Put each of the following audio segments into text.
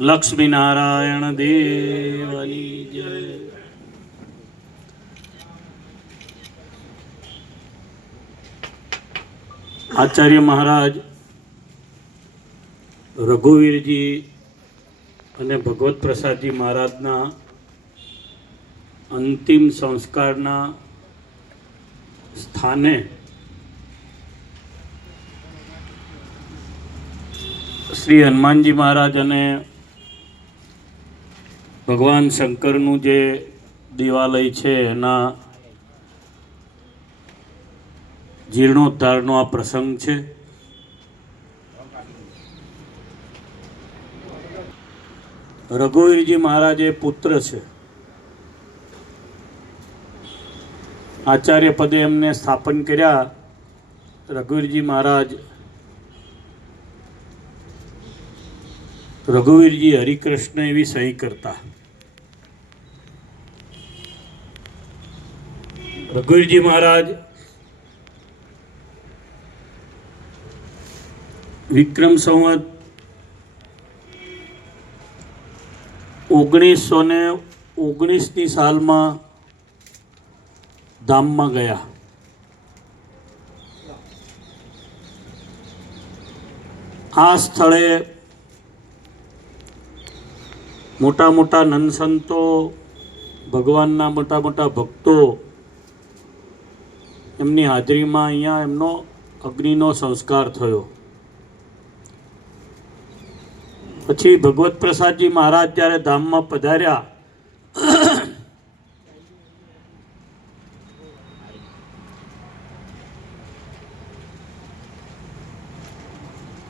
લક્ષ્મી નારાયણ દેવની જય. આચાર્ય મહારાજ રઘુવીરજી અને ભગવત પ્રસાદજી મહારાજના અંતિમ સંસ્કારના સ્થાને શ્રી હનુમાનજી મહારાજ અને ભગવાન શંકરનું જે દેવાલય છે, એના જીર્ણોદ્ધારનો આ પ્રસંગ છે. રઘુવીરજી મહારાજ એ પુત્ર છે. આચાર્ય પદે એમને સ્થાપન કર્યા. રઘુવીરજી મહારાજ રઘુવીરજી હરિકૃષ્ણ એવી સહી કરતા. રઘુવીરજી મહારાજ વિક્રમ સંવત ઓગણીસો ને ઓગણીસની સાલમાં ધામમાં ગયા. આ સ્થળે મોટા મોટા નનસંતો, ભગવાનના મોટા મોટા ભક્તો, એમની હાજરીમાં અહીંયા એમનો અગ્નિનો સંસ્કાર થયો. પછી ભગવત પ્રસાદજી મહારાજ જ્યારે ધામમાં પધાર્યા,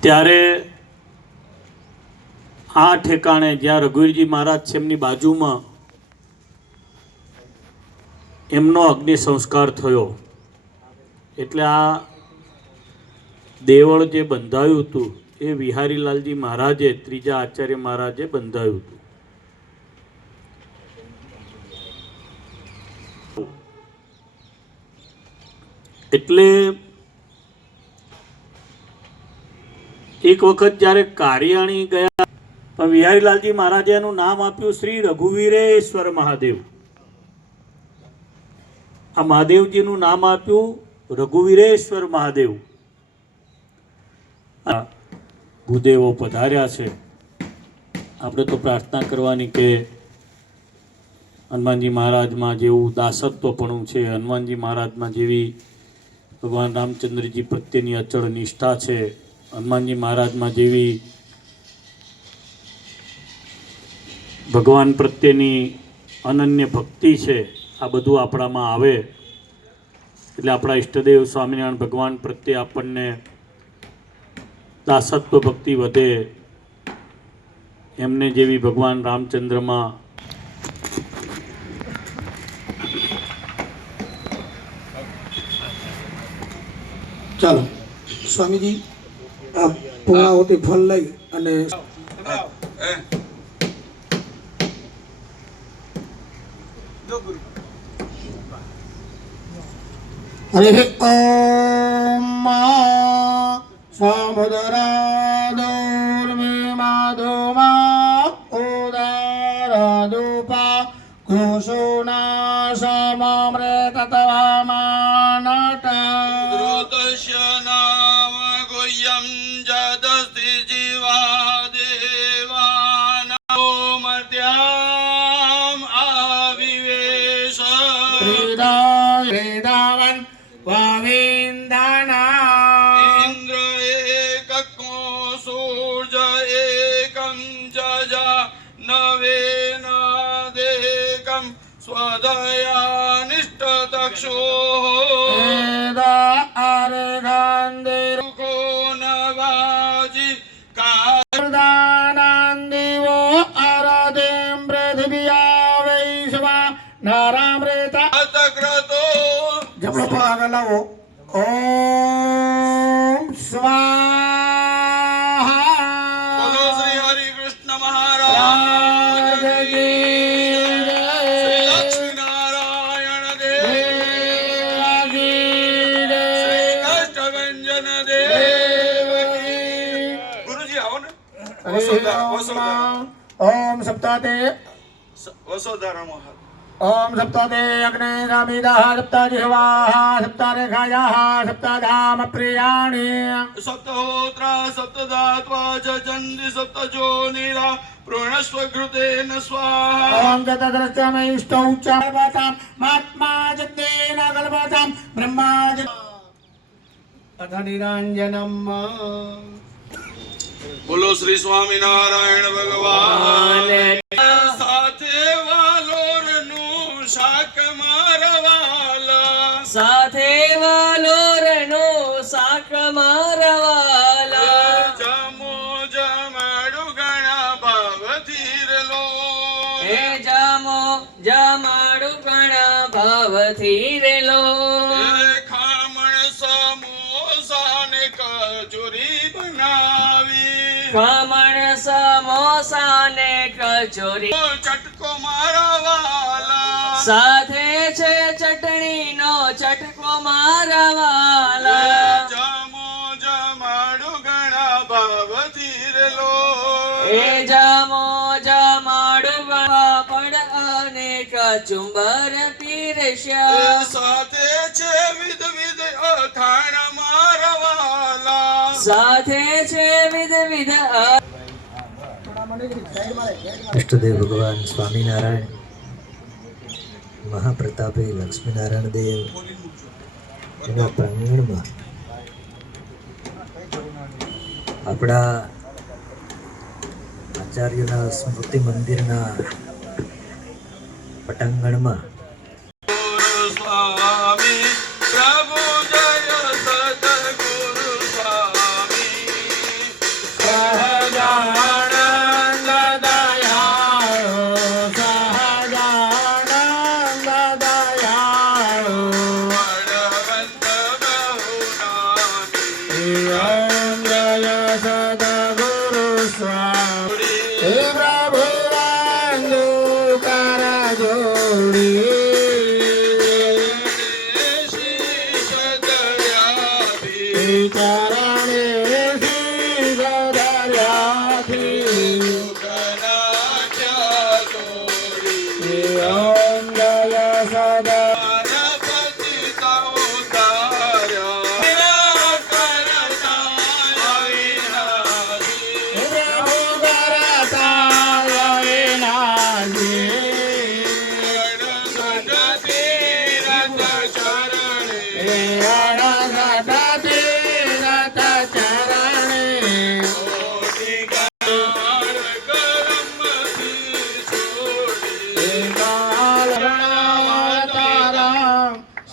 ત્યારે આ ઠેકાણે જ્યાં રઘુવીરજી મહારાજ છે, એમની બાજુમાં એમનો અગ્નિ સંસ્કાર થયો. એટલે આ દેવળ જે બંધાયું હતું, એ વિહારીલાલજી મહારાજે, ત્રીજા આચાર્ય મહારાજે બંધાયું હતું. એટલે એક વખત જ્યારે કારિયાણી ગયા પણ વિહારીલાલજી મહારાજે એનું નામ આપ્યું શ્રી રઘુવીરેશ્વર મહાદેવ. આ મહાદેવજીનું નામ આપ્યું રઘુવીરેશ્વર મહાદેવ. ભૂદેવો પધાર્યા છે. આપણે તો પ્રાર્થના કરવાની કે હનુમાનજી મહારાજમાં જેવું દાસત્વપણું છે, હનુમાનજી મહારાજમાં જેવી ભગવાન રામચંદ્રજી પ્રત્યેની અચળ નિષ્ઠા છે, હનુમાનજી મહારાજમાં જેવી ભગવાન પ્રત્યેની અનન્ય ભક્તિ છે આ બધું આપણામાં આવે. એટલે આપણા ઈષ્ટદેવ સ્વામિનારાયણ ભગવાન પ્રત્યે આપણને દાસત્વ ભક્તિ વધે. એમને જેવી ભગવાન રામચંદ્રમાં ચાલો સ્વામીજી આ પૂર્ણાવતી ફળ લઈ અને હરે ઓમ સમુદરા દુર્મિમા एकं स्वदयानिष्टदक्षोको न वाजि कार्दानान्दिवो अरदिं पृथिव्या वैश्वा नारामृत अतक्रतो जपपागलवो ॐ स्वा ઓમ સપ્તાતે. ઓમ સપ્તાતે અગ્ને રામિદાહ સપ્તા જીવાહ સપ્તા રેખાયાહ સપ્તા ધામ પ્રિયાણી. સપ્તહોત્રા સપ્તધાત્વા ચ ચંદી સપ્તજોનિરા પ્રોણસ્વ ઘૃતેન સ્વાહા. ઓમ ગર્ભતામ મહાત્મા જદ્દેન ગર્ભતામ બ્રહ્મા જ અથ નિરંજનમ બોલો શ્રી સ્વામિનારાયણ ભગવાન. સાથે વાલોરનું શાક મારવાલા. સાથે વાલોરનો શાક મારવાલા. જમો જમાડું ઘણા ભાવથી રેલો હે જમો જમાડું ઘણા ભાવથી રેલો એ ખમણ સમોસા ને કચોરી ચટકો મારવાલા સાથે છે ચટણીનો ચટકો મારવાલા જમો જમાડું ઘણા ભાવથી લો એ જામો કચુંબર પીરસ્યા. સાથે છે વિધ વિધ અથાણ મારવાલા. સાથે છે વિધ વિધ ઇષ્ટદેવ ભગવાન સ્વામિનારાયણ મહાપ્રતાપી લક્ષ્મીનારાયણ દેવ એના પ્રાંગણમાં આપણા આચાર્યના સ્મૃતિ મંદિરના પટાંગણમાં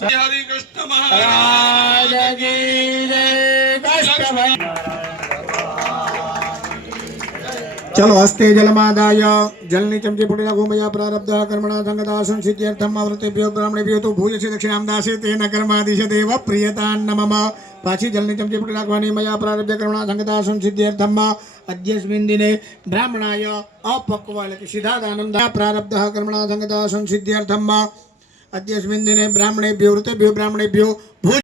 હરિ કૃષ્ણ મહારાજ ચલો હસ્તે જલમાદાય જલની ચમચી પુટીના ગોમયા પ્રારબ્ધ કર્મણા સંગતા સંસિદ્ધ્યર્થમ આવૃત્તિભ્યો બ્રાહ્મણેભ્યો તો ભૂયસે છે દક્ષિણામદાસે તેના કર્માદિશ દેવ પ્રિયતાન નમઃ. પાછી જલની ચમચી પુટી નાખવાની મયા પ્રારબ્ધ કર્મણા સંગદાસન સંસિદ્ધ્યર્થમ અધ્યસ્મિન દિને બ્રાહ્મણાય અપક્વ એટલે સિદ્ધાદાનંદ. પ્રારબ્ધ કર્મણા સંગતા સંસિદ્ધ્યર્થમ અદ્યસ્મિન દિને બ્રાહ્મણેભ્યો બ્રાહ્મણે ભ્યો ભૂજ